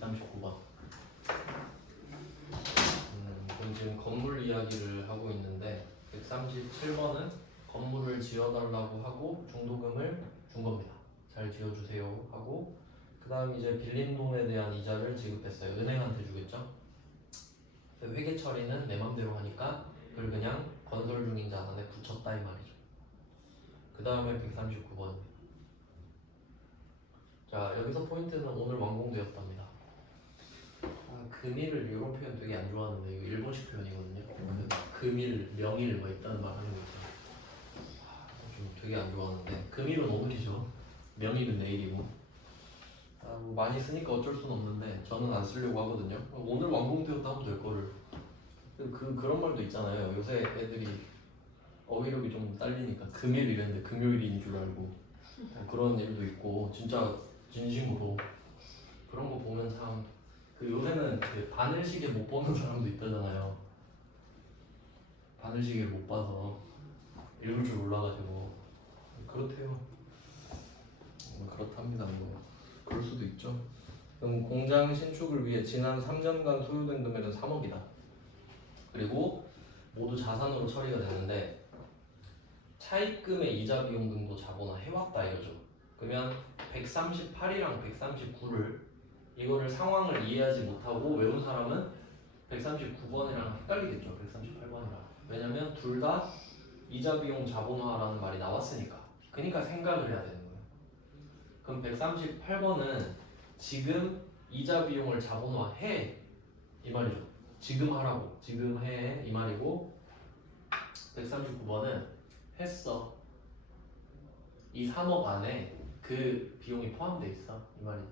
139번. 그럼 지금 건물 이야기를 하고 있는데 137번은 건물을 지어달라고 하고 중도금을 준 겁니다. 잘 지어주세요 하고 그 다음 이제 빌린 돈에 대한 이자를 지급했어요. 은행한테 주겠죠. 회계 처리는 내 맘대로 하니까 그걸 그냥 건설 중인 자산에 붙였다 이 말이죠. 그 다음에 139번입니다. 자, 여기서 포인트는 오늘 완공되었답니다. 금일을 이런 표현 되게 안 좋아하는데 이거 일본식 표현이거든요. 금일, 명일 뭐 있다는 말 하는 거 있잖아요. 좀 되게 안 좋아하는데 금일은 오늘이죠. 명일은 내일이고. 뭐 많이 쓰니까 어쩔 수는 없는데 저는 안 쓰려고 하거든요. 오늘 완공되었다 하면 될 거를. 그런 말도 있잖아요. 요새 애들이 어휘력이 좀 딸리니까 금일 이랬는데 금요일인 줄 알고 그런 일도 있고 진짜 진심으로 그런 거 보면 참 그 요새는 그 바늘시계 못 보는 사람도 있다잖아요. 바늘시계를 못 봐서 읽을 줄 몰라가지고 그렇대요. 그렇답니다. 뭐 그럴 수도 있죠. 그럼 공장 신축을 위해 지난 3년간 소요된 금액은 3억이다. 그리고 모두 자산으로 처리가 됐는데 차입금의 이자 비용 등도 자본화 해왔다 이거죠. 그러면 138이랑 139를 이거를 상황을 이해하지 못하고 외운 사람은 139번이랑 헷갈리겠죠. 138번이랑. 왜냐면 둘 다 이자 비용 자본화라는 말이 나왔으니까. 그러니까 생각을 해야 되는 거예요. 그럼 138번은 지금 이자 비용을 자본화해 이 말이죠. 지금 하라고. 지금 해 이 말이고 139번은 했어. 이 3억 안에 그 비용이 포함되어 있어 이 말이죠.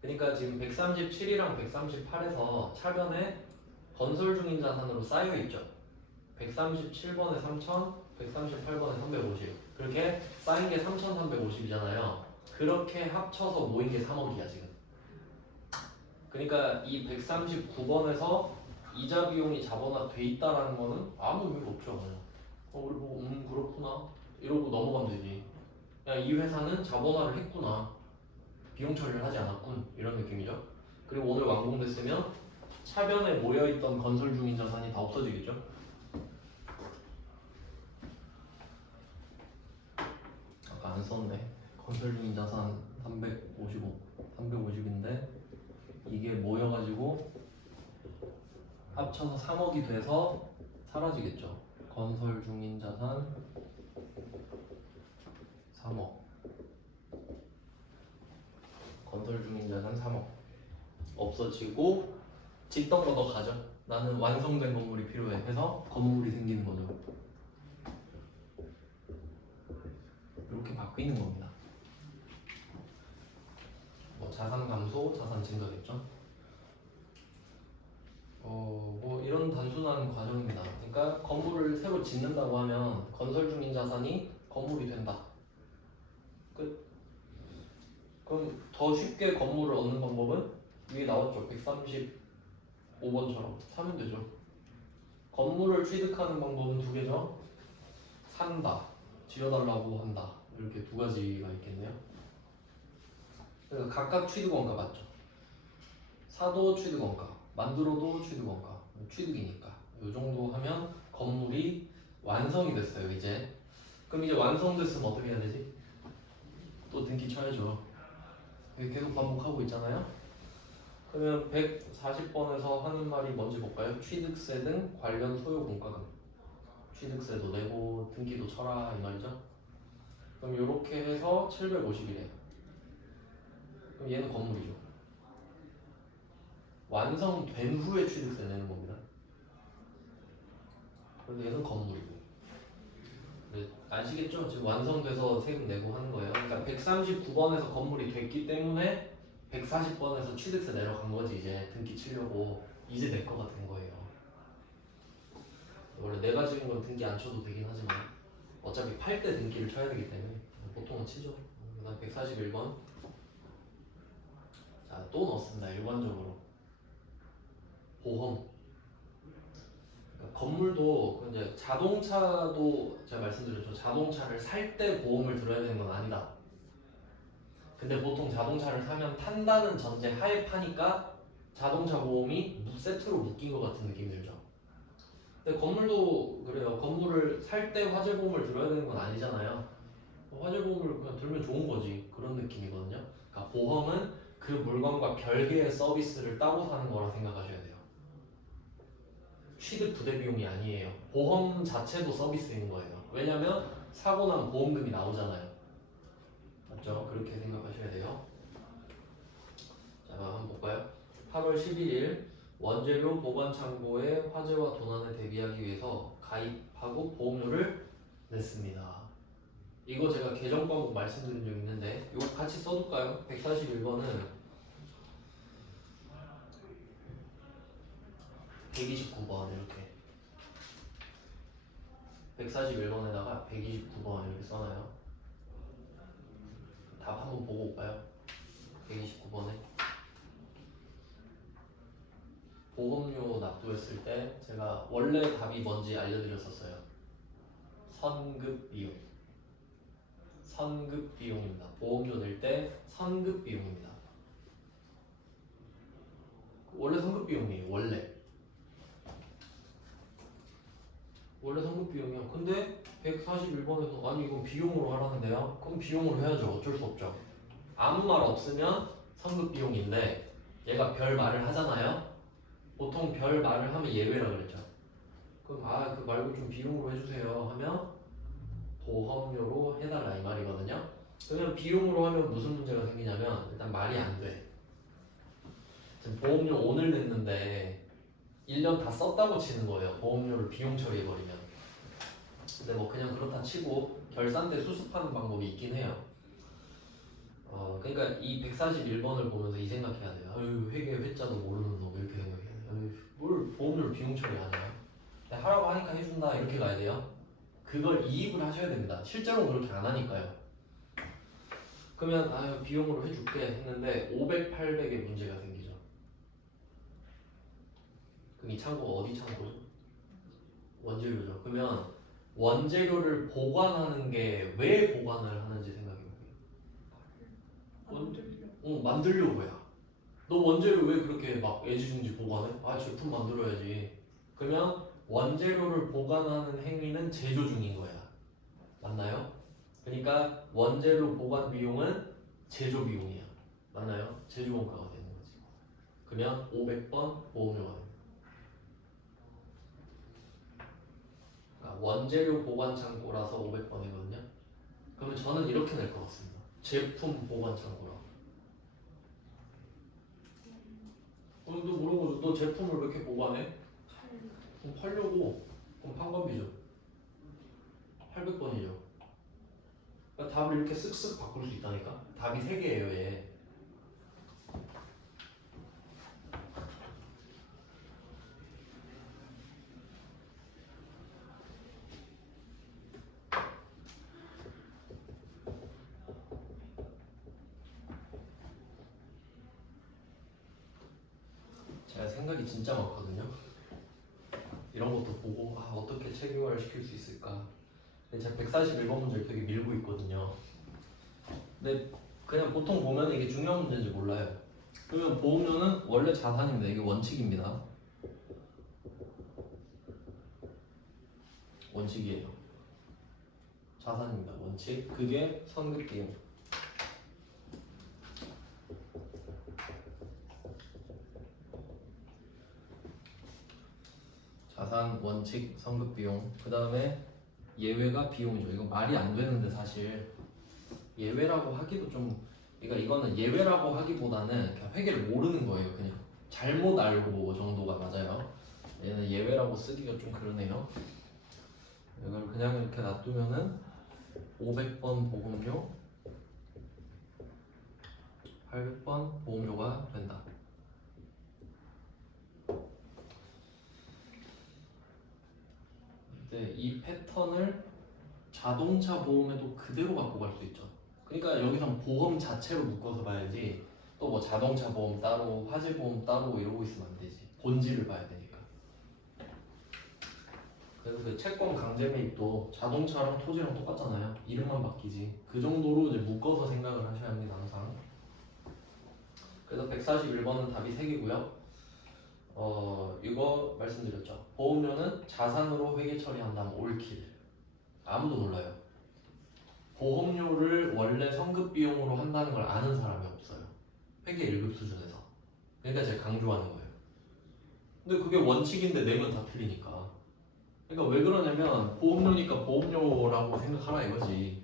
그러니까 지금 137이랑 138에서 차변에 건설 중인 자산으로 쌓여 있죠. 137번에 3,000, 138번에 350. 그렇게 쌓인 게 3,350이잖아요. 그렇게 합쳐서 모인 게 3억이야 지금. 그러니까 이 139번에서 이자 비용이 자본화 돼 있다라는 거는 아무 의미가 없죠. 그냥. 우리 보고 그렇구나 이러고 넘어가면 되지. 야, 이 회사는 자본화를 했구나. 비용 처리를 하지 않았군 이런 느낌이죠. 그리고 오늘 완공됐으면 차변에 모여있던 건설 중인 자산이 다 없어지겠죠. 아까 안 썼네. 건설 중인 자산 350인데 이게 모여가지고 합쳐서 3억이 돼서 사라지겠죠. 건설 중인 자산 3억. 건설 중인 자산 3억 없어지고 짓던 거 너 가져. 나는 완성된 건물이 필요해 해서 건물이 생기는 거죠. 이렇게 바뀌는 겁니다. 뭐 자산 감소, 자산 증가겠죠. 뭐 이런 단순한 과정입니다. 그러니까 건물을 새로 짓는다고 하면 건설 중인 자산이 건물이 된다. 끝. 그럼 더 쉽게 건물을 얻는 방법은 위에 나왔죠. 135번처럼 사면 되죠. 건물을 취득하는 방법은 두 개죠. 산다, 지어달라고 한다. 이렇게 두 가지가 있겠네요. 그러니까 각각 취득원가 맞죠. 사도 취득원가, 만들어도 취득원가, 취득이니까 이 정도 하면 건물이 완성이 됐어요. 이제 그럼 이제 완성됐으면 어떻게 해야 되지? 또 등기 쳐야죠. 계속 반복하고 있잖아요. 그러면 140번에서 하는 말이 뭔지 볼까요? 취득세 등 관련 소요 공과금. 취득세도 내고 등기도 쳐라 이 말이죠. 그럼 이렇게 해서 750이래. 그럼 얘는 건물이죠. 완성된 후에 취득세 내는 겁니다. 그런데 얘는 건물이고. 아시겠죠? 지금 완성돼서 세금 내고 하는 거예요. 그러니까 139번에서 건물이 됐기 때문에 140번에서 취득세 내려간 거지. 이제 등기 치려고 이제 내 거가 된 거예요. 원래 내가 지은 건 등기 안 쳐도 되긴 하지만 어차피 팔 때 등기를 쳐야 되기 때문에 보통은 치죠. 그 다음 141번. 자, 또 넣습니다. 일반적으로 보험. 그러니까 건물도 이제 자동차도 제가 말씀드렸죠. 자동차를 살 때 보험을 들어야 되는 건 아니다. 근데 보통 자동차를 사면 탄다는 전제 하에 파니까 자동차 보험이 세트로 묶인 것 같은 느낌이 들죠. 근데 건물도 그래요. 건물을 살 때 화재보험을 들어야 되는 건 아니잖아요. 화재보험을 그냥 들면 좋은 거지. 그런 느낌이거든요. 그러니까 보험은 그 물건과 별개의 서비스를 따로 사는 거라 생각하셔야 돼요. 취득 부대 비용이 아니에요. 보험 자체도 서비스인 거예요. 왜냐면 사고 나면 보험금이 나오잖아요. 맞죠? 그렇게 생각하셔야 돼요. 자, 한번 볼까요? 8월 11일 원재료 보관 창고에 화재와 도난을 대비하기 위해서 가입하고 보험료를 냈습니다. 이거 제가 개정 과목 말씀드린 적 있는데 이거 같이 써둘까요? 141번은 129번 이렇게 141번에다가 129번 이렇게 써놔요. 답 한번 보고 올까요? 129번에 보험료 납부했을 때 제가 원래 답이 뭔지 알려드렸었어요. 선급 비용. 선급 비용입니다. 보험료 낼 때 선급 비용입니다. 원래 선급 비용이에요. 원래 선급 비용이요. 근데 141번에서 아니 이건 비용으로 하라는데요. 그럼 비용으로 해야죠. 어쩔 수 없죠. 아무 말 없으면 선급 비용인데 얘가 별 말을 하잖아요. 보통 별 말을 하면 예외라 그랬죠. 그럼 그 말고 좀 비용으로 해주세요 하면 보험료로 해달라 이 말이거든요. 그러면 비용으로 하면 무슨 문제가 생기냐면 일단 말이 안 돼. 지금 보험료 오늘 냈는데 1년 다 썼다고 치는 거예요. 보험료를 비용 처리해버리면. 근데 뭐 그냥 그렇다 치고 결산 때 수습하는 방법이 있긴 해요. 그러니까 이 141번을 보면서 이 생각해야 돼요. 아유 회계 회자도 모르는 놈 이렇게 생각해야 돼요. 아유, 뭘 보험료를 비용 처리하냐. 하라고 하니까 해준다 이렇게 가야 돼요. 그걸 이입을 하셔야 됩니다. 실제로 그렇게 안 하니까요. 그러면 비용으로 해줄게 했는데 500, 800의 문제가 생기죠. 그럼 이 창고가 어디 창고죠? 원재료죠. 그러면 원재료를 보관하는 게 왜 보관을 하는지 생각해볼게요. 만들려고야. 너 원재료 왜 그렇게 막 애지중지 보관해? 제품 만들어야지. 그러면 원재료를 보관하는 행위는 제조 중인 거야. 맞나요? 그러니까 원재료 보관 비용은 제조 비용이야. 맞나요? 제조 원가가 되는 거지. 그러면 500번 보험료가 됩니다. 그러니까 원재료 보관 창고라서 500번이거든요. 그러면 저는 이렇게 낼 것 같습니다. 제품 보관 창고라. 너 물어보죠. 너 제품을 왜 이렇게 보관해? 그럼 팔려고. 그럼 판관비죠. 800번이죠. 그러니까 답을 이렇게 쓱쓱 바꿀 수 있다니까. 답이 3개예요 얘. 제가 생각이 진짜 많거든요. 이런 것도 보고 어떻게 체계화를 시킬 수 있을까. 제가 141번 문제를 되게 밀고 있거든요. 근데 그냥 보통 보면 이게 중요한 문제인지 몰라요. 그러면 보험료는 원래 자산입니다. 이게 원칙입니다. 원칙이에요. 자산입니다. 원칙. 그게 선급 비용. 자산, 원칙, 선급 비용. 그 다음에 예외가 비용이죠. 이거 말이 안 되는데 사실 예외라고 하기도 좀, 그러니까 이거는 예외라고 하기보다는 그냥 회계를 모르는 거예요. 그냥 잘못 알고 정도가 맞아요. 얘는 예외라고 쓰기가 좀 그러네요. 이걸 그냥 이렇게 놔두면은 500번 보험료, 800번 보험료가 된다. 근데 이 패턴을 자동차 보험에도 그대로 갖고 갈 수 있죠. 그러니까 여기선 보험 자체로 묶어서 봐야지 또 뭐 자동차 보험 따로, 화재 보험 따로 이러고 있으면 안 되지. 본질을 봐야 되니까. 그래서 그 채권 강제 매입도 자동차랑 토지랑 똑같잖아요. 이름만 바뀌지. 그 정도로 이제 묶어서 생각을 하셔야 합니다, 항상. 그래서 141번은 답이 3개고요. 이거 말씀드렸죠. 보험료는 자산으로 회계 처리한다면 올킬. 아무도 몰라요. 보험료를 원래 성급 비용으로 한다는 걸 아는 사람이 없어요. 회계 1급 수준에서. 그러니까 제가 강조하는 거예요. 근데 그게 원칙인데 내면 다 틀리니까. 그러니까 왜 그러냐면 보험료니까 보험료라고 생각하라 이거지.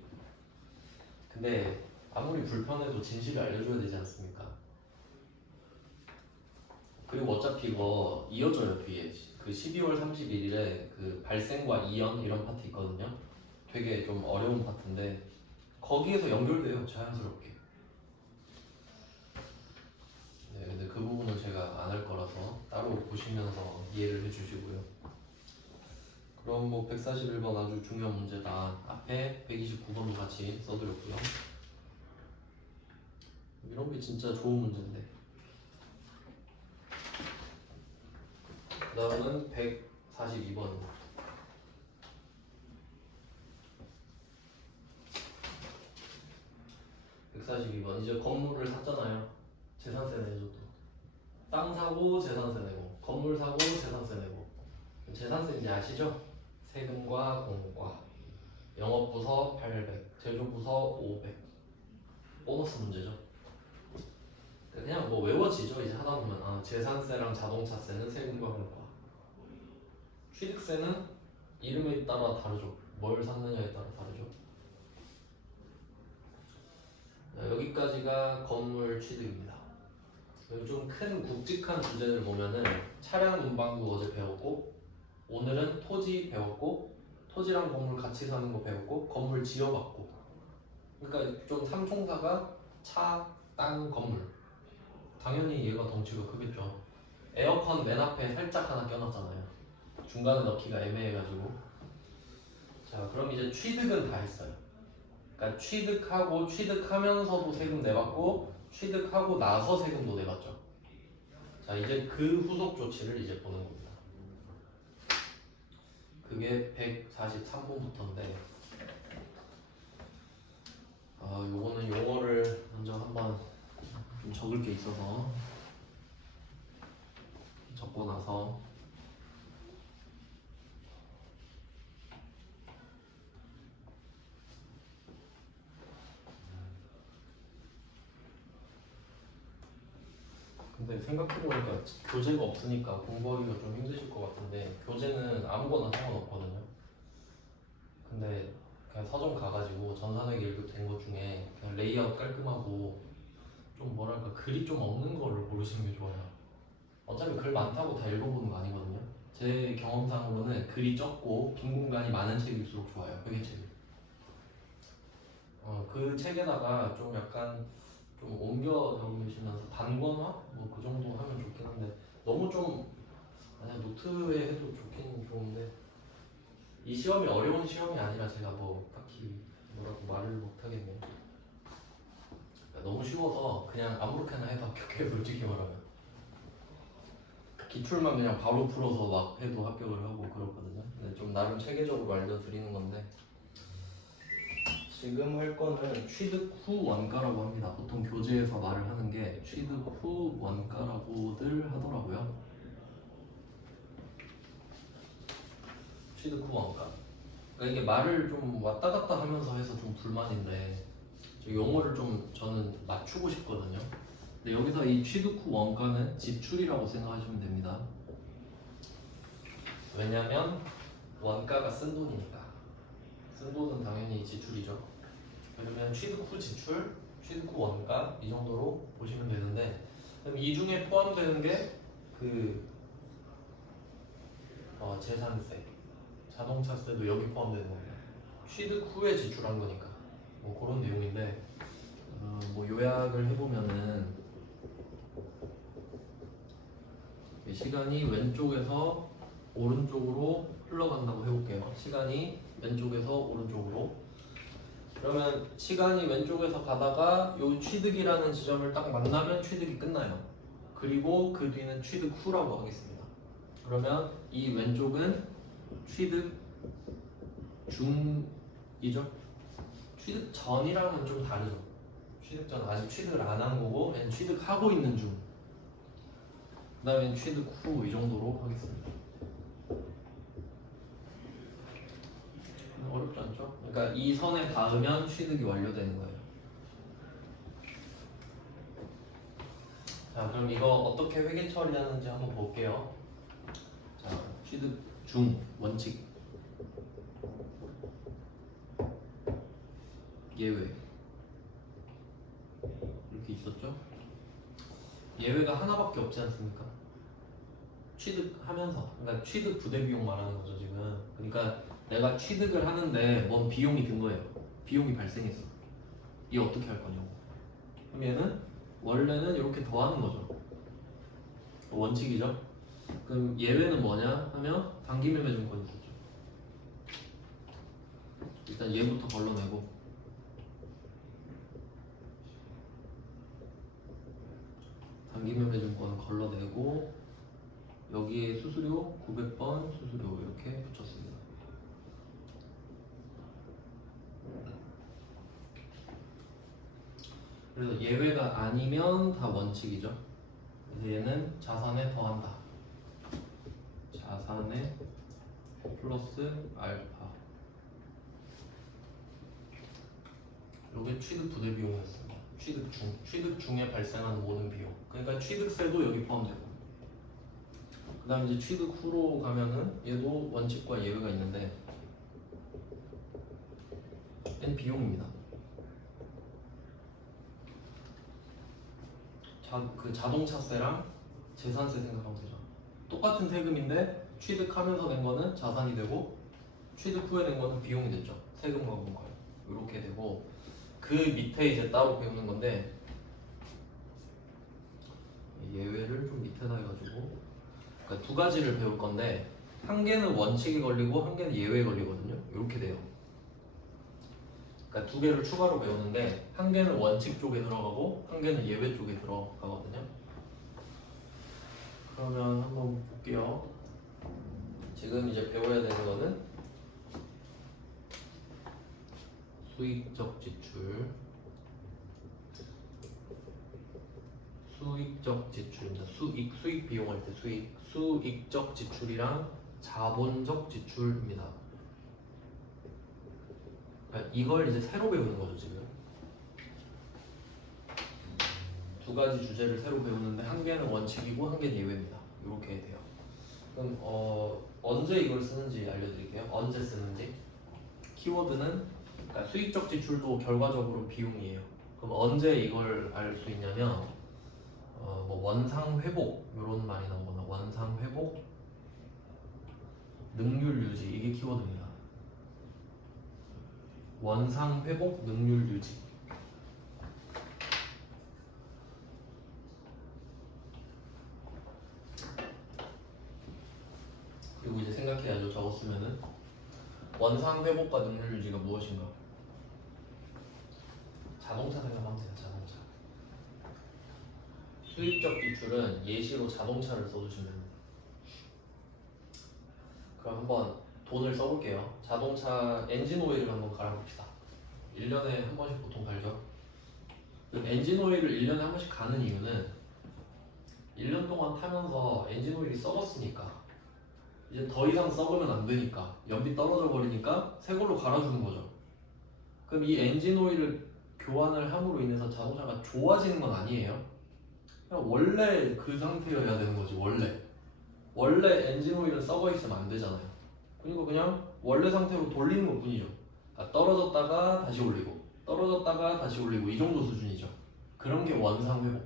근데 아무리 불편해도 진실을 알려줘야 되지 않습니까? 그리고 어차피 이거 이어져요 뒤에. 그 12월 31일에 그 발생과 이연 이런 파트 있거든요. 되게 좀 어려운 파트인데 거기에서 연결돼요 자연스럽게. 네, 근데 그 부분은 제가 안 할 거라서 따로 보시면서 이해를 해주시고요. 그럼 뭐 141번 아주 중요한 문제다. 앞에 129번도 같이 써드렸고요. 이런 게 진짜 좋은 문제인데. 그 다음은 142번입니다. 142번 이제 건물을 샀잖아요. 재산세 내죠 또. 땅 사고 재산세 내고, 건물 사고 재산세 내고. 재산세 이제 아시죠? 세금과 공과. 영업부서 800, 제조부서 500. 보너스 문제죠. 그냥 뭐 외워지죠. 이제 하다 보면 재산세랑 자동차세는 세금과 공과. 취득세는 이름에 따라 다르죠. 뭘 샀느냐에 따라 다르죠. 여기까지가 건물 취득입니다. 좀 큰 굵직한 주제를 보면은 차량 운반도 어제 배웠고, 오늘은 토지 배웠고, 토지랑 건물 같이 사는 거 배웠고, 건물 지어봤고. 그러니까 좀 삼총사가 차, 땅, 건물. 당연히 얘가 덩치가 크겠죠. 에어컨 맨 앞에 살짝 하나 껴놨잖아요. 중간에 넣기가 애매해가지고. 자, 그럼 이제 취득은 다 했어요. 그러니까 취득하고 취득하면서도 세금 내봤고 취득하고 나서 세금도 내봤죠. 자, 이제 그 후속 조치를 이제 보는 겁니다. 그게 143번부터인데 요거는 용어를 먼저 한번 좀 적을 게 있어서 적고 나서 근데 생각해보니까 교재가 없으니까 공부하기가 좀 힘드실 것 같은데 교재는 아무거나 상관없거든요. 근데 그냥 서점 가가지고 전산회계 1급 된 것 중에 그냥 레이아웃 깔끔하고 좀 뭐랄까 글이 좀 없는 거를 고르시는 게 좋아요. 어차피 글 많다고 다 읽어보는 거 아니거든요. 제 경험상으로는 글이 적고 빈 공간이 많은 책일수록 좋아요. 회계책이. 그 책에다가 좀 약간 좀 옮겨 적으시면서 단권화? 뭐 그 정도 하면 좋긴 한데 너무 좀 아니야 노트에 해도 좋긴 좋은데 이 시험이 어려운 시험이 아니라 제가 뭐 딱히 뭐라고 말을 못 하겠네요. 너무 쉬워서 그냥 아무렇게나 해도 합격해요. 솔직히 말하면 기출만 그냥 바로 풀어서 막 해도 합격을 하고 그렇거든요. 근데 좀 나름 체계적으로 알려드리는 건데 지금 할 거는 취득 후 원가라고 합니다. 보통 교재에서 말을 하는 게 취득 후 원가라고들 하더라고요. 취득 후 원가. 그러니까 이게 말을 좀 왔다 갔다 하면서 해서 좀 불만인데 용어를 좀 저는 맞추고 싶거든요. 근데 여기서 이 취득 후 원가는 지출이라고 생각하시면 됩니다. 왜냐면 원가가 쓴 돈이니까. 쓴 돈은 당연히 지출이죠. 그러면 취득 후 지출, 취득 후 원가 이 정도로 보시면 되는데 그럼 이 중에 포함되는 게 그 재산세, 자동차세도 여기 포함되는 겁니다. 취득 후에 지출한 거니까 뭐 그런 내용인데 뭐 요약을 해보면은 시간이 왼쪽에서 오른쪽으로 흘러간다고 해볼게요. 시간이 왼쪽에서 오른쪽으로. 그러면 시간이 왼쪽에서 가다가 요 취득이라는 지점을 딱 만나면 취득이 끝나요. 그리고 그 뒤는 취득 후라고 하겠습니다. 그러면 이 왼쪽은 취득 중이죠. 취득 전이랑은 좀 다르죠. 취득 전 아직 취득을 안 한 거고 그냥 취득하고 있는 중. 그 다음에 취득 후 이 정도로 하겠습니다. 어렵지 않죠? 그러니까 이 선에 닿으면 취득이 완료되는 거예요. 자, 그럼 이거 어떻게 회계 처리하는지 한번 볼게요. 자, 취득 중 원칙 예외 이렇게 있었죠? 예외가 하나밖에 없지 않습니까? 취득하면서, 그러니까 취득 부대 비용 말하는 거죠 지금. 그러니까 내가 취득을 하는데 뭔 비용이 든 거예요. 비용이 발생했어. 이 어떻게 할 거냐고. 그럼 얘는 원래는 이렇게 더하는 거죠. 원칙이죠. 그럼 예외는 뭐냐 하면 단기매매증권이 있었죠. 일단 얘부터 걸러내고 단기매매증권은 걸러내고 여기에 수수료 900번 수수료 이렇게 붙였습니다. 그래서 예외가 아니면 다 원칙이죠. 그래서 얘는 자산에 더한다. 자산에 플러스 알파. 이게 취득 부대 비용이었습니다. 취득 중에 발생하는 모든 비용. 그러니까 취득세도 여기 포함되고. 그 다음 이제 취득 후로 가면은 얘도 원칙과 예외가 있는데 얘는 비용입니다. 그 자동차세랑 재산세 생각하면 되죠. 똑같은 세금인데 취득하면서 낸 거는 자산이 되고 취득 후에 낸 거는 비용이 됐죠. 세금과 분과요. 이렇게 되고 그 밑에 이제 따로 배우는 건데 예외를 좀 밑에다 해가지고 그러니까 두 가지를 배울 건데 한 개는 원칙이 걸리고 한 개는 예외에 걸리거든요. 이렇게 돼요. 그러니까 두 개를 추가로 배우는데 한 개는 원칙 쪽에 들어가고 한 개는 예외 쪽에 들어가거든요. 그러면 한번 볼게요. 지금 이제 배워야 되는 거는 수익적 지출, 수익적 지출입니다. 수익 비용할 때 수익적 지출이랑 자본적 지출입니다. 그러니까 이걸 이제 새로 배우는 거죠 지금. 두 가지 주제를 새로 배우는데 한 개는 원칙이고 한 개는 예외입니다. 이렇게 돼요. 그럼 언제 이걸 쓰는지 알려드릴게요. 언제 쓰는지. 키워드는 그러니까 수익적 지출도 결과적으로 비용이에요. 그럼 언제 이걸 알 수 있냐면 뭐 원상 회복 이런 말이 나오거나 원상 회복, 능률 유지 이게 키워드입니다. 원상 회복, 능률 유지. 그리고 이제 생각해야죠. 적었으면은 원상 회복과 능률 유지가 무엇인가? 자동차 생각하면 돼요. 자동차. 수익적 지출은 예시로 자동차를 써주시면 됩니다. 그럼 한번 돈을 써볼게요. 자동차 엔진 오일을 한번 갈아봅시다. 1년에 한 번씩 보통 갈죠. 엔진 오일을 1년에 한 번씩 가는 이유는 1년 동안 타면서 엔진 오일이 썩었으니까 이제 더 이상 썩으면 안 되니까 연비 떨어져 버리니까 새 걸로 갈아주는 거죠. 그럼 이 엔진 오일을 교환을 함으로 인해서 자동차가 좋아지는 건 아니에요. 그냥 원래 그 상태여야 되는 거지. 원래 엔진 오일은 썩어 있으면 안 되잖아요. 그러니까 그냥 원래 상태로 돌리는 것 뿐이죠. 그러니까 떨어졌다가 다시 올리고 떨어졌다가 다시 올리고 이 정도 수준이죠. 그런 게 원상 회복.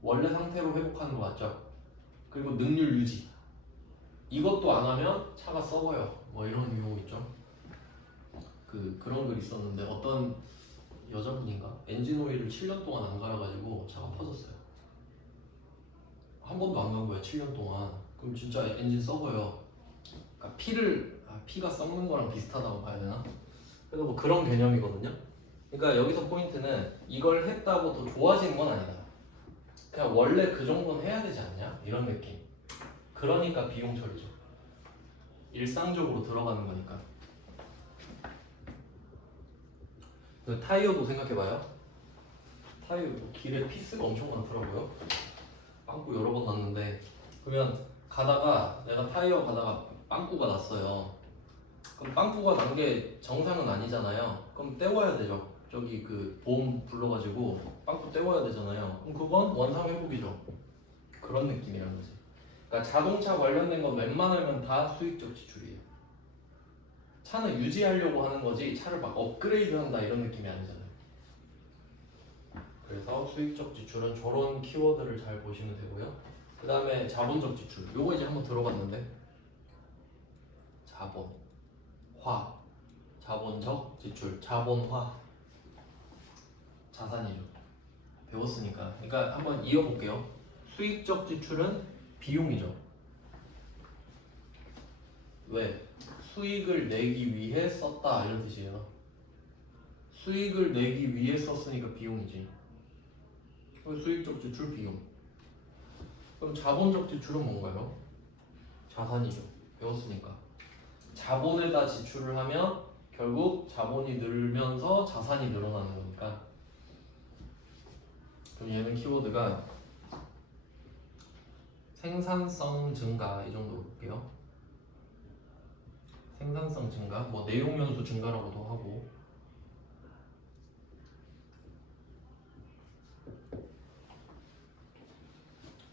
원래 상태로 회복하는 거 맞죠? 그리고 능률 유지. 이것도 안 하면 차가 썩어요. 뭐 이런 유형 있죠. 그런 글 있었는데 어떤 여자분인가 엔진 오일을 7년 동안 안 갈아가지고 차가 퍼졌어요. 한 번도 안 간 거야 7년 동안. 그럼 진짜 엔진 썩어요. 그러니까 피가 썩는 거랑 비슷하다고 봐야 되나? 그래서 뭐 그런 개념이거든요. 그러니까 여기서 포인트는 이걸 했다고 더 좋아지는 건 아니다. 그냥 원래 그 정도는 해야 되지 않냐? 이런 느낌. 그러니까 비용 처리죠. 일상적으로 들어가는 거니까. 그 타이어도 생각해봐요. 타이어 뭐 길에 피스가 엄청 많더라고요. 빵꾸 여러 번 났는데, 그러면 가다가 내가 타이어 가다가 빵꾸가 났어요. 그럼 빵꾸가 난 게 정상은 아니잖아요. 그럼 떼워야 되죠. 저기 그 보험 불러가지고 빵꾸 떼워야 되잖아요. 그럼 그건 원상 회복이죠. 그런 느낌이라는 거지. 그러니까 자동차 관련된 건 웬만하면 다 수익적 지출이에요. 차는 유지하려고 하는 거지 차를 막 업그레이드 한다 이런 느낌이 아니잖아요. 그래서 수익적 지출은 저런 키워드를 잘 보시면 되고요. 그 다음에 자본적 지출. 요거 이제 한번 들어봤는데, 자본화, 자본적 지출, 자본화, 자산이죠. 배웠으니까. 그러니까 한번 이어볼게요. 수익적 지출은 비용이죠. 왜? 수익을 내기 위해 썼다 이런 뜻이에요. 수익을 내기 위해 썼으니까 비용이지. 그럼 수익적 지출 비용. 그럼 자본적 지출은 뭔가요? 자산이죠. 배웠으니까. 자본에다 지출을 하면 결국 자본이 늘면서 자산이 늘어나는 거니까. 그럼 얘는 키워드가 생산성 증가 이 정도로 볼게요. 생산성 증가, 뭐 내용 연수 증가라고도 하고.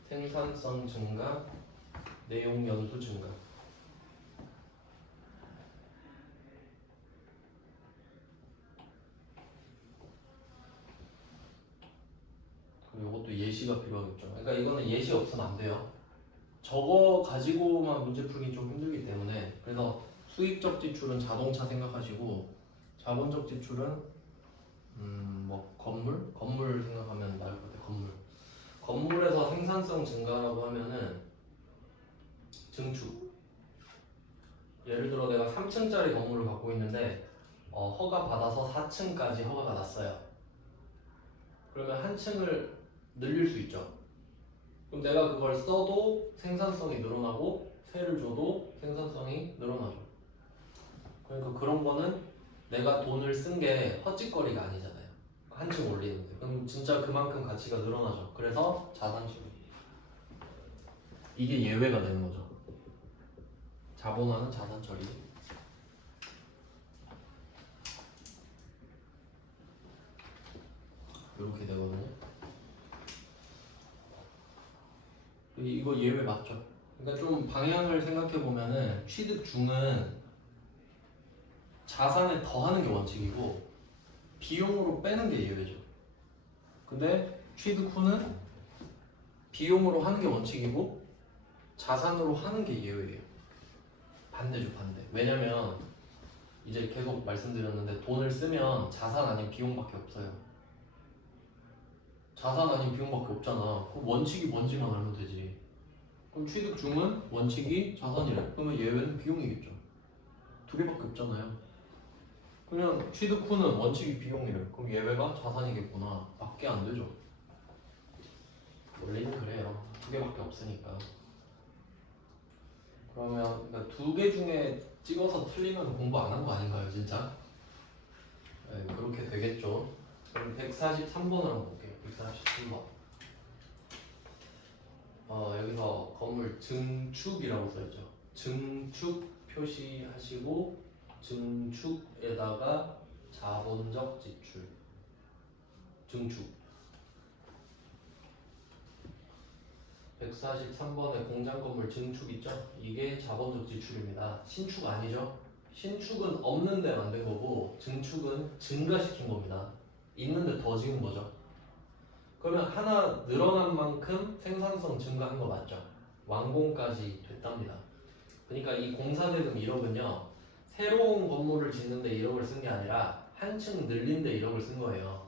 생산성 증가, 내용 연수 증가. 그리고 이것도 예시가 필요하겠죠. 그러니까 이거는 예시 없으면 안 돼요. 저거 가지고만 문제 풀기 좀 힘들기 때문에. 그래서 수익적 지출은 자동차 생각하시고, 자본적 지출은 뭐 건물 생각하면 나을 것 같아. 건물에서 생산성 증가라고 하면은 증축. 예를 들어 내가 3층짜리 건물을 갖고 있는데 허가 받아서 4층까지 허가가 났어요. 그러면 한 층을 늘릴 수 있죠. 그럼 내가 그걸 써도 생산성이 늘어나고 세를 줘도 생산성이 늘어나죠. 그러니까 그런 거는 내가 돈을 쓴 게 헛짓거리가 아니잖아요. 한 층 올리는데. 그럼 진짜 그만큼 가치가 늘어나죠. 그래서 자산시효. 이게 예외가 되는 거죠. 자본화는 자산 처리. 이렇게 되거든요. 이거 예외 맞죠? 그러니까 좀 방향을 생각해 보면은 취득 중은 자산에 더하는 게 원칙이고 비용으로 빼는 게 예외죠. 근데 취득 후는 비용으로 하는 게 원칙이고 자산으로 하는 게 예외예요. 반대죠, 반대. 왜냐면 이제 계속 말씀드렸는데 돈을 쓰면 자산 아닌 비용밖에 없어요. 자산 아닌 비용밖에 없잖아. 그럼 원칙이 뭔지만 알면 되지. 그럼 취득 중은 원칙이 자산이래. 그러면 예외는 비용이겠죠. 두 개밖에 없잖아요. 그냥 취득 후는 원칙이 비용이래. 그럼 예외가 자산이겠구나. 밖에 안 되죠. 원래는 그래요. 두 개밖에 없으니까. 그러면 그러니까 두 개 중에 찍어서 틀리면 공부 안 한 거 아닌가요, 진짜? 네, 그렇게 되겠죠. 그럼 143번을 한번 볼게요. 143번. 여기서 건물 증축이라고 써있죠. 증축 표시하시고 증축에다가 자본적 지출. 증축. 143번에 공장 건물 증축 있죠? 이게 자본적 지출입니다. 신축 아니죠? 신축은 없는데 만든 거고 증축은 증가시킨 겁니다. 있는데 더 지은 거죠. 그러면 하나 늘어난 만큼 생산성 증가한 거 맞죠? 완공까지 됐답니다. 그러니까 이 공사대금 1억은요 새로운 건물을 짓는데 1억을 쓴 게 아니라 한 층 늘린데 1억을 쓴 거예요.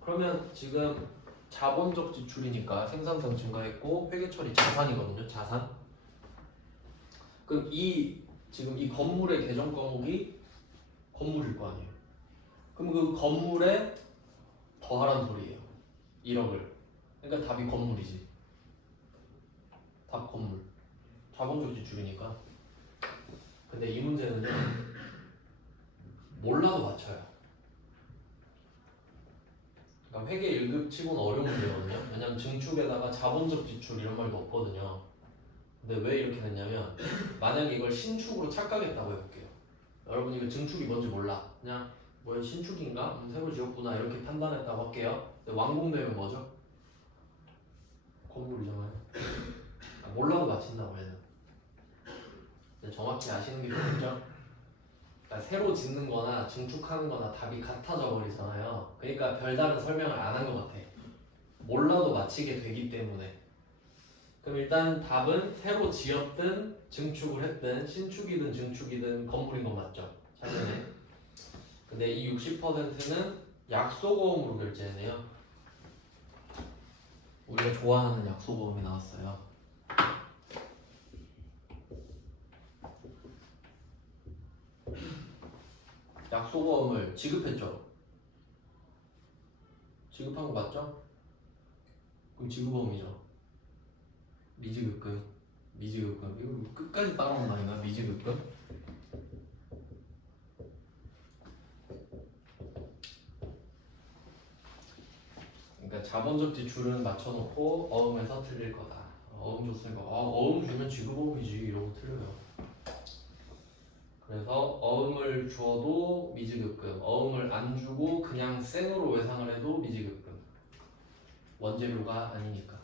그러면 지금 자본적 지출이니까 생산성 증가했고 회계처리 자산이거든요. 자산. 그럼 지금 이 건물의 계정 과목이 건물일 거 아니에요. 그럼 그 건물에 더하란 소리예요. 1억을. 그러니까 답이 건물이지. 답 건물. 자본적 지출이니까. 근데 이 문제는요 몰라도 맞춰요. 그러니까 회계 1급 치고는 어려운 문제거든요. 왜냐면 증축에다가 자본적 지출 이런 말도 없거든요. 근데 왜 이렇게 됐냐면 만약에 이걸 신축으로 착각했다고 해볼게요. 여러분 이거 증축이 뭔지 몰라. 그냥 뭐야 신축인가? 새로 지었구나 이렇게 판단했다고 할게요. 근데 완공되면 뭐죠? 건물이잖아요. 몰라도 맞힌다고 얘는. 근데 정확히 아시는 게 좋겠죠? 그러니까 새로 짓는 거나 증축하는 거나 답이 같아져 버리잖아요. 그러니까 별다른 설명을 안 한 것 같아. 몰라도 맞히게 되기 때문에. 그럼 일단 답은 새로 지었든 증축을 했든 신축이든 증축이든 건물인 건 맞죠? 잘 되네. 근데 이 60%는 약소보험으로 결제했네요. 우리가 좋아하는 약소보험이 나왔어요. 약소보험을 지급했죠? 지급한 거 맞죠? 그럼 지급보험이죠. 미지급금, 미지급금 이거 끝까지 따라온다니까 미지급금. 그러니까 자본적 지출은 맞춰놓고 어음에서 틀릴 거다. 어음 줬으니까 어음 주면 지급보험이지 이러고 틀려요. 그래서 어음을 줘도 미지급금, 어음을 안 주고 그냥 생으로 외상을 해도 미지급금. 원재료가 아니니까.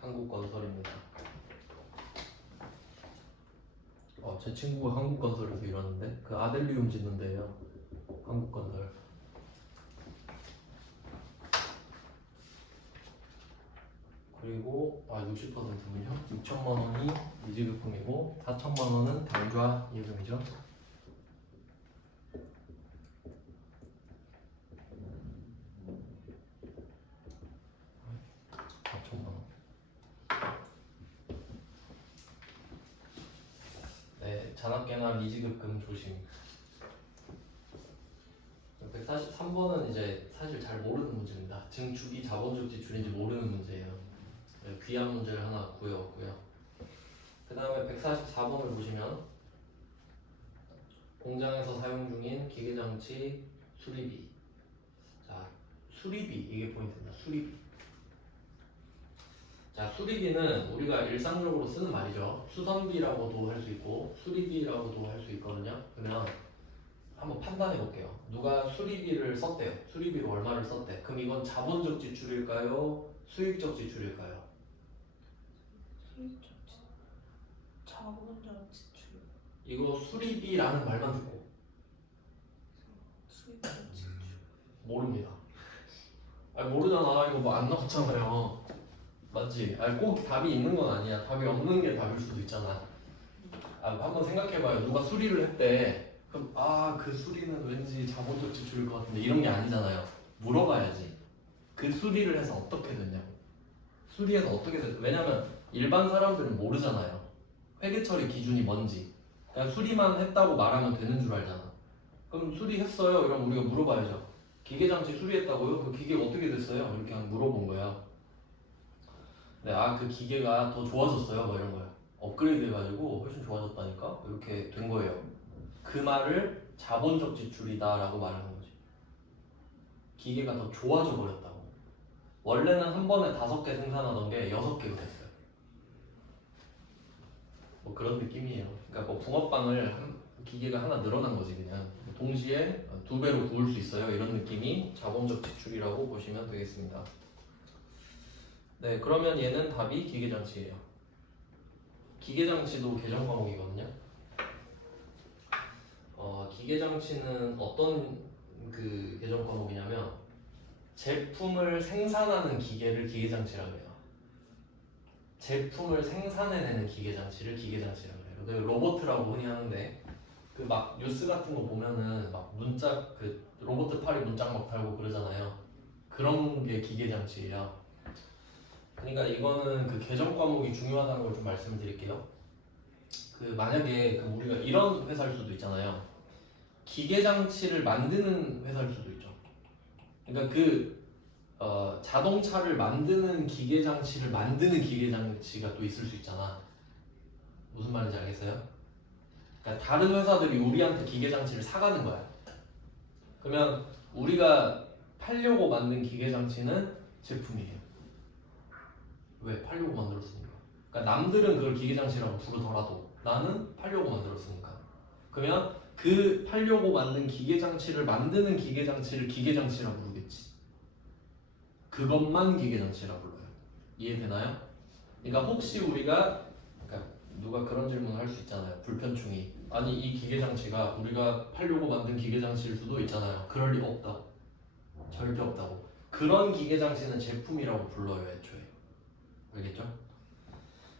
한국건설입니다. 제 친구가 한국건설에서 일하는데 그 아델리움 짓는 데예요. 한국건설. 그리고 60%군요. 6천만 원이 미지급금이고 4천만 원은 당좌 예금이죠. 4천만 원. 네, 잔압계나 미지급금 조심. 143번은 이제 사실 잘 모르는 문제입니다. 증축이 자본적 지출인지 모르는 문제예요. 귀한 문제를 하나 구해왔고요. 그 다음에 144번을 보시면 공장에서 사용 중인 기계장치 수리비. 자, 수리비 이게 포인트입니다. 수리비. 자, 수리비는 우리가 일상적으로 쓰는 말이죠. 수선비라고도 할 수 있고 수리비라고도 할 수 있거든요. 그러면 한번 판단해 볼게요. 누가 수리비를 썼대요. 수리비로 얼마를 썼대. 그럼 이건 자본적 지출일까요? 수익적 지출일까요? 수익적 자본적 지출. 이거 수리비라는 말만 듣고 수익적 지출. 모릅니다. 모르잖아. 이거 뭐 안 나왔잖아요. 맞지? 꼭 답이 있는 건 아니야. 답이 없는 게 답일 수도 있잖아. 한번 생각해봐요. 누가 수리를 했대. 그럼 그 수리는 왠지 자본적 지출일 것 같은데 이런 게 아니잖아요. 물어봐야지. 그 수리를 해서 어떻게 됐냐고. 수리해서 어떻게 됐? 왜냐면 일반 사람들은 모르잖아요. 회계 처리 기준이 뭔지. 그냥 수리만 했다고 말하면 되는 줄 알잖아. 그럼 수리했어요? 이러면 우리가 물어봐야죠. 기계장치 수리했다고요? 그 기계가 어떻게 됐어요? 이렇게 물어본 거야. 네, 그 기계가 더 좋아졌어요. 뭐 이런 거야. 업그레이드 해가지고 훨씬 좋아졌다니까? 이렇게 된 거예요. 그 말을 자본적 지출이다라고 말하는 거지. 기계가 더 좋아져 버렸다고. 원래는 한 번에 5개 생산하던 게 6개가 됐어요. 뭐 그런 느낌이에요. 그러니까 뭐 붕어빵을 기계가 하나 늘어난 거지 그냥. 동시에 2배로 구울 수 있어요. 이런 느낌이 자본적 지출이라고 보시면 되겠습니다. 네, 그러면 얘는 답이 기계장치예요. 기계장치도 계정 과목이거든요. 기계장치는 어떤 그 계정 과목이냐면 제품을 생산하는 기계를 기계장치라고 해요. 제품을 생산해내는 기계장치를 기계장치라고 해요. 그 로봇이라고 흔히 하는데 그 막 뉴스 같은 거 보면은 막 문짝 그 로봇 팔이 문짝 막 달고 그러잖아요. 그런 게 기계장치예요. 그러니까 이거는 그 계정 과목이 중요하다는 걸 좀 말씀드릴게요. 그 만약에 우리가 이런 회사일 수도 있잖아요. 기계 장치를 만드는 회사일 수도 있죠. 그러니까 자동차를 만드는 기계 장치를 만드는 기계 장치가 또 있을 수 있잖아. 무슨 말인지 알겠어요? 그러니까 다른 회사들이 우리한테 기계 장치를 사가는 거야. 그러면 우리가 팔려고 만든 기계 장치는 제품이에요. 왜? 팔려고 만들었으니까. 그러니까 남들은 그걸 기계 장치라고 부르더라도 나는 팔려고 만들었으니까. 그러면 그 팔려고 만든 기계 장치를 만드는 기계 장치를 기계 장치라고 부르겠지. 그것만 기계 장치라고 불러요. 이해되나요? 그러니까 혹시 우리가 누가 그런 질문을 할 수 있잖아요. 불편충이. 아니 이 기계 장치가 우리가 팔려고 만든 기계 장치일 수도 있잖아요. 그럴 리 없다고. 절대 없다고. 그런 기계 장치는 제품이라고 불러요, 애초에. 알겠죠?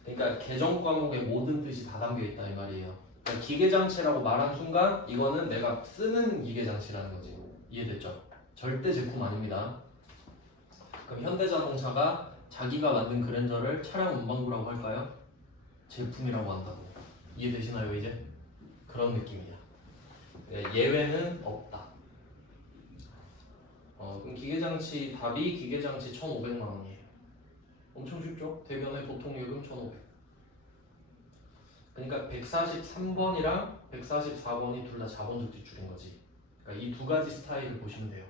그러니까 개정 과목의 모든 뜻이 다 담겨 있다 이 말이에요. 그러니까 기계 장치라고 말한 순간 이거는 내가 쓰는 기계 장치라는 거지. 이해됐죠? 절대 제품 아닙니다. 그럼 현대자동차가 자기가 만든 그랜저를 차량 운반구라고 할까요? 제품이라고 한다고. 이해되시나요 이제? 그런 느낌이야. 예외는 없다. 그럼 기계장치 답이 기계장치 1,500만 원이에요. 엄청 쉽죠? 대변의 보통 요금 1,500. 그러니까 143번이랑 144번이 둘 다 자본적 지출인 거지. 그러니까 이 두 가지 스타일을 보시면 돼요.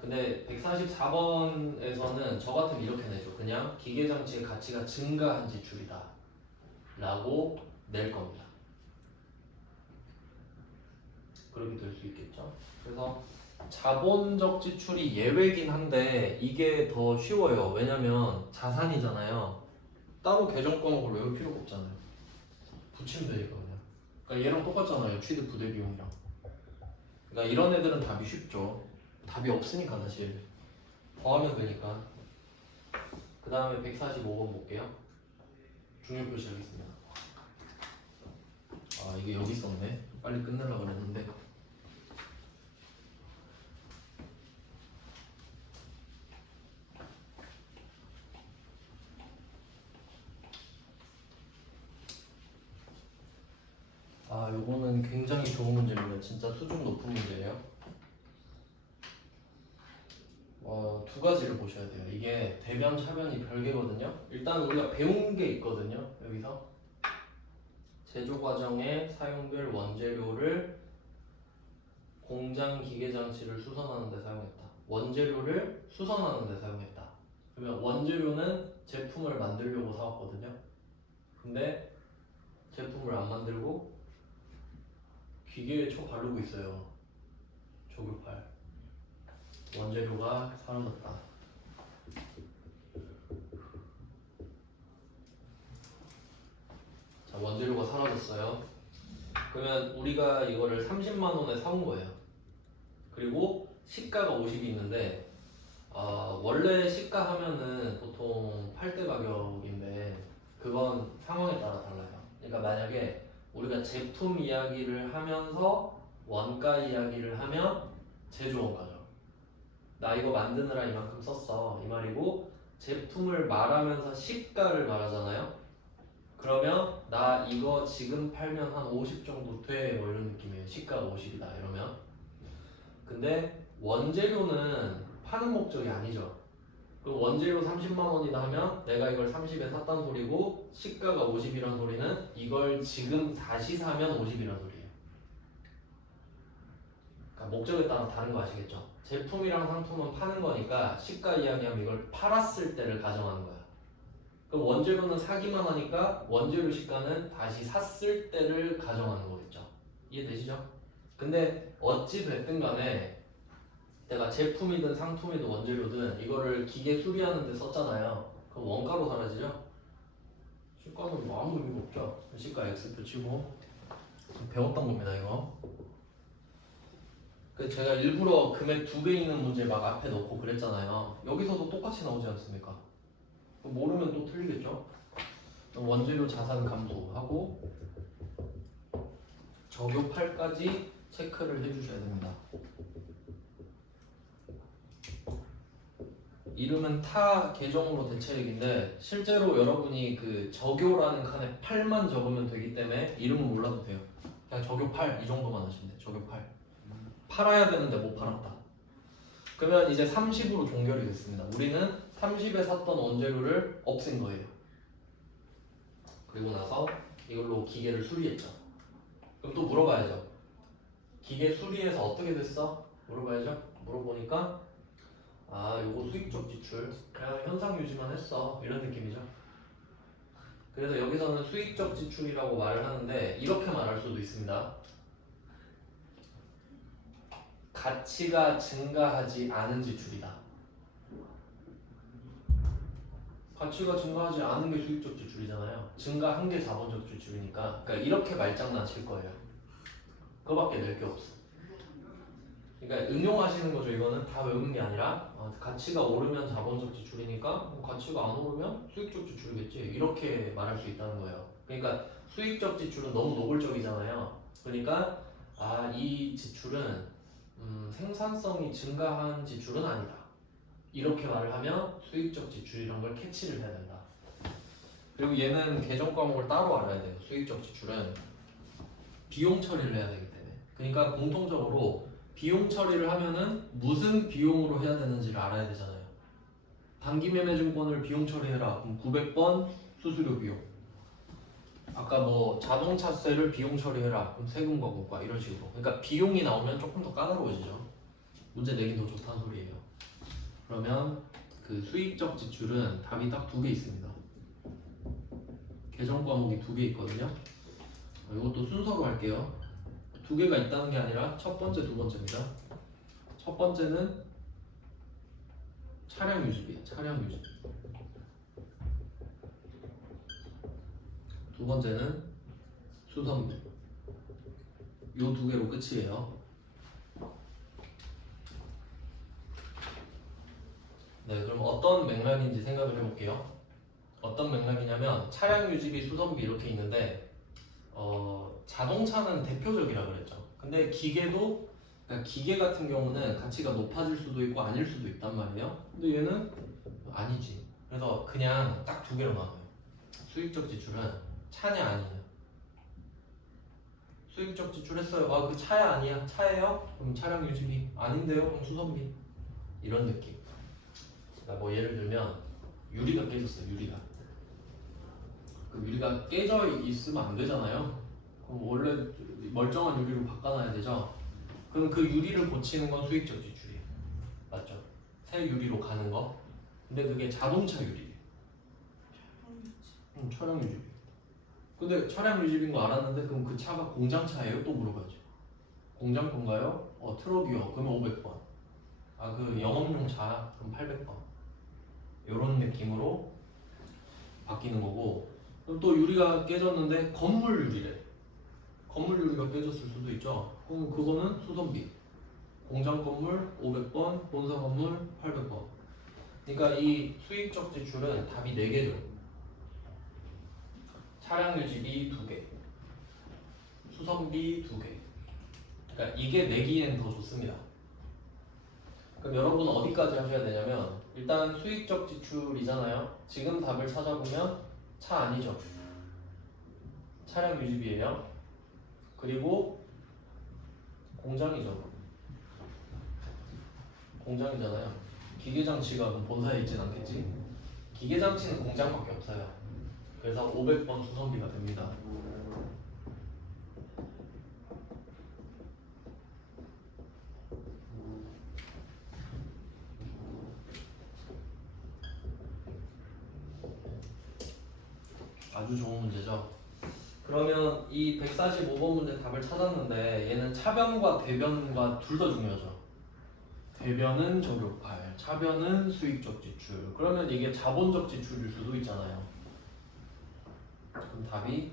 근데 144번에서는 저 같으면 이렇게 내죠. 그냥 기계장치의 가치가 증가한 지출이다 라고 낼 겁니다. 그렇게 될 수 있겠죠. 그래서 자본적 지출이 예외긴 한데 이게 더 쉬워요. 왜냐면 자산이잖아요. 따로 개정 과목을 외울 필요가 없잖아요. 붙이면 되니까 그냥. 그러니까 얘랑 똑같잖아요. 취득 부대 비용이랑. 그러니까 이런 애들은 답이 쉽죠. 답이 없으니까 사실 더하면 되니까. 그 다음에 145번 볼게요. 중요 표시하겠습니다. 아 이게 여기 있었네. 빨리 끝내려고 그랬는데. 요거는 굉장히 좋은 문제입니다. 진짜 수준 높은 문제예요. 두 가지를 보셔야 돼요. 이게 대변, 차변이 별개거든요. 일단 우리가 배운 게 있거든요. 여기서 제조 과정에 사용될 원재료를 공장 기계 장치를 수선하는 데 사용했다. 원재료를 수선하는 데 사용했다. 그러면 원재료는 제품을 만들려고 사왔거든요. 근데 제품을 안 만들고 기계에 쳐 바르고 있어요. 조교팔. 원재료가 사라졌다. 자, 원재료가 사라졌어요. 그러면 우리가 이거를 30만 원에 사온 거예요. 그리고 시가가 50이 있는데 원래 시가 하면은 보통 팔대 가격인데 그건 상황에 따라 달라요. 그러니까 만약에 우리가 제품 이야기를 하면서 원가 이야기를 하면 제조 원가죠. 나 이거 만드느라 이만큼 썼어 이 말이고, 제품을 말하면서 시가를 말하잖아요. 그러면 나 이거 지금 팔면 한 50 정도 돼 뭐 이런 느낌이에요. 시가가 50이다 이러면. 근데 원재료는 파는 목적이 아니죠. 그럼 원재료 30만 원이다 하면 내가 이걸 30에 샀단 소리고, 시가가 50이란 소리는 이걸 지금 다시 사면 50이란 소리예요. 그러니까 목적에 따라 다른 거 아시겠죠? 제품이랑 상품은 파는 거니까 시가 이야기하면 이걸 팔았을 때를 가정하는 거야. 그럼 원재료는 사기만 하니까 원재료 시가는 다시 샀을 때를 가정하는 거겠죠. 이해되시죠? 근데 어찌 됐든 간에 내가 제품이든 상품이든 원재료든 이거를 기계 수리하는 데 썼잖아요. 그럼 원가로 사라지죠? 시가는 뭐 아무 의미가 없죠. 시가 X표 치고 배웠던 겁니다 이거. 그래서 제가 일부러 금액 2배 있는 문제 막 앞에 넣고 그랬잖아요. 여기서도 똑같이 나오지 않습니까? 모르면 또 틀리겠죠? 원재료 자산 감소하고 적용팔까지 체크를 해주셔야 됩니다. 이름은 타 계정으로 대체액인데 실제로 여러분이 그 적요라는 칸에 8만 적으면 되기 때문에 이름은 몰라도 돼요. 그냥 적요 8 이 정도만 하시면 돼요. 적요 8. 팔아야 되는데 못 팔았다. 그러면 이제 30으로 종결이 됐습니다. 우리는 30에 샀던 원재료를 없앤 거예요. 그리고 나서 이걸로 기계를 수리했죠. 그럼 또 물어봐야죠. 기계 수리해서 어떻게 됐어? 물어봐야죠. 물어보니까 아 요거 수익적 지출 그냥 현상 유지만 했어 이런 느낌이죠. 그래서 여기서는 수익적 지출이라고 말을 하는데 이렇게 말할 수도 있습니다. 가치가 증가하지 않은 지출이다. 가치가 증가하지 않은 게 수익적 지출이잖아요. 증가한 게 자본적 지출이니까. 그러니까 이렇게 말장난 칠 거예요. 그거밖에 낼 게 없어. 그러니까 응용하시는 거죠. 이거는 다 외우는 게 아니라 가치가 오르면 자본적 지출이니까 가치가 안 오르면 수익적 지출이겠지. 이렇게 말할 수 있다는 거예요. 그러니까 수익적 지출은 너무 노골적이잖아요. 그러니까 이 지출은 생산성이 증가한 지출은 아니다. 이렇게 말을 하면 수익적 지출이란 걸 캐치를 해야 된다. 그리고 얘는 계정 과목을 따로 알아야 돼요. 수익적 지출은 비용 처리를 해야 되기 때문에. 그러니까 공통적으로 비용 처리를 하면은 무슨 비용으로 해야 되는지를 알아야 되잖아요. 단기 매매 증권을 비용 처리해라. 그럼 900번 수수료 비용. 아까 뭐 자동차세를 비용 처리해라. 그럼 세금과 국가 이런 식으로. 그러니까 비용이 나오면 조금 더 까다로워지죠. 문제 내기 더 좋다는 소리예요. 그러면 그 수익적 지출은 답이 딱 두 개 있습니다. 계정 과목이 두 개 있거든요. 이것도 순서로 할게요. 두 개가 있다는 게 아니라 첫 번째, 두 번째입니다. 첫 번째는 차량 유지비예요. 차량 유지비. 두 번째는 수선비. 요 두 개로 끝이에요. 네, 그럼 어떤 맥락인지 생각을 해볼게요. 어떤 맥락이냐면 차량 유지비, 수선비 이렇게 있는데 자동차는 대표적이라 그랬죠. 근데 기계도 그러니까 기계 같은 경우는 가치가 높아질 수도 있고 아닐 수도 있단 말이에요. 근데 얘는 아니지. 그래서 그냥 딱 두 개로 나눠요. 수익적 지출은 차냐 아니냐. 수익적 지출했어요. 그 차야 아니야. 차예요? 그럼 차량 유지비. 아닌데요? 그럼 수선비. 이런 느낌. 그러니까 뭐 예를 들면 유리가 깨졌어요. 유리가. 그 유리가 깨져 있으면 안 되잖아요. 그럼 원래 멀쩡한 유리로 바꿔놔야 되죠. 그럼 그 유리를 고치는 건 수익적 지출이에요. 맞죠? 새 유리로 가는 거. 근데 그게 자동차 유리예요. 차량 유지비. 근데 차량 유지비인 거 알았는데 그럼 그 차가 공장차예요? 또 물어봐야죠. 공장 건가요? 트럭이요. 그러면 500번. 그 영업용 차 그럼 800번. 이런 느낌으로 바뀌는 거고. 그럼 또 유리가 깨졌는데 건물 유리래. 건물 유리가 깨졌을 수도 있죠. 그럼 그거는 수선비. 공장 건물 500번, 본사 건물 800번. 그러니까 이 수익적 지출은 답이 4개죠. 차량 유지비 2개, 수선비 2개. 그러니까 이게 내기엔 더 좋습니다. 그럼 여러분은 어디까지 하셔야 되냐면 일단 수익적 지출이잖아요. 지금 답을 찾아보면 차 아니죠. 차량 유지비예요. 그리고 공장이죠. 공장이잖아요. 기계장치가 그럼 본사에 있진 않겠지? 기계장치는 공장밖에 없어요. 그래서 500번 수선비가 됩니다. 아주 좋은 문제죠. 그러면 이 145번 문제 답을 찾았는데 얘는 차변과 대변과 둘 다 중요하죠. 대변은 적요팔, 차변은 수익적 지출. 그러면 이게 자본적 지출일 수도 있잖아요. 그럼 답이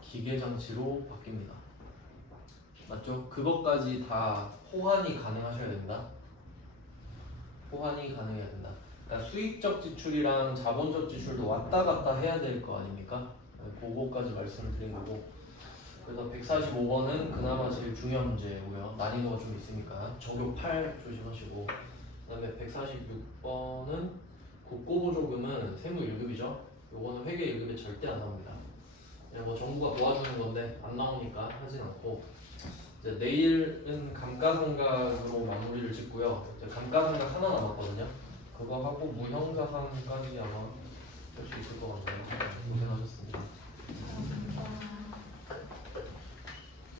기계장치로 바뀝니다. 맞죠? 그것까지 다 호환이 가능하셔야 됩니다. 호환이 가능해야 된다. 그러니까 수익적 지출이랑 자본적 지출도 왔다 갔다 해야 될 거 아닙니까? 그거까지 말씀을 드린 거고. 그래서 145번은 그나마 제일 중요한 문제고요. 난이도가 좀 있으니까 적요 8 조심하시고. 그 다음에 146번은 국고보조금은 세무 1급이죠. 요거는 회계 1급에 절대 안 나옵니다. 그냥 뭐 정부가 도와주는 건데 안 나오니까 하진 않고 이제 내일은 감가상각으로 마무리를 짓고요. 이제 감가상각 하나 남았거든요. 그거 하고 무형자산까지 아마 할 수 있을 것 같네요.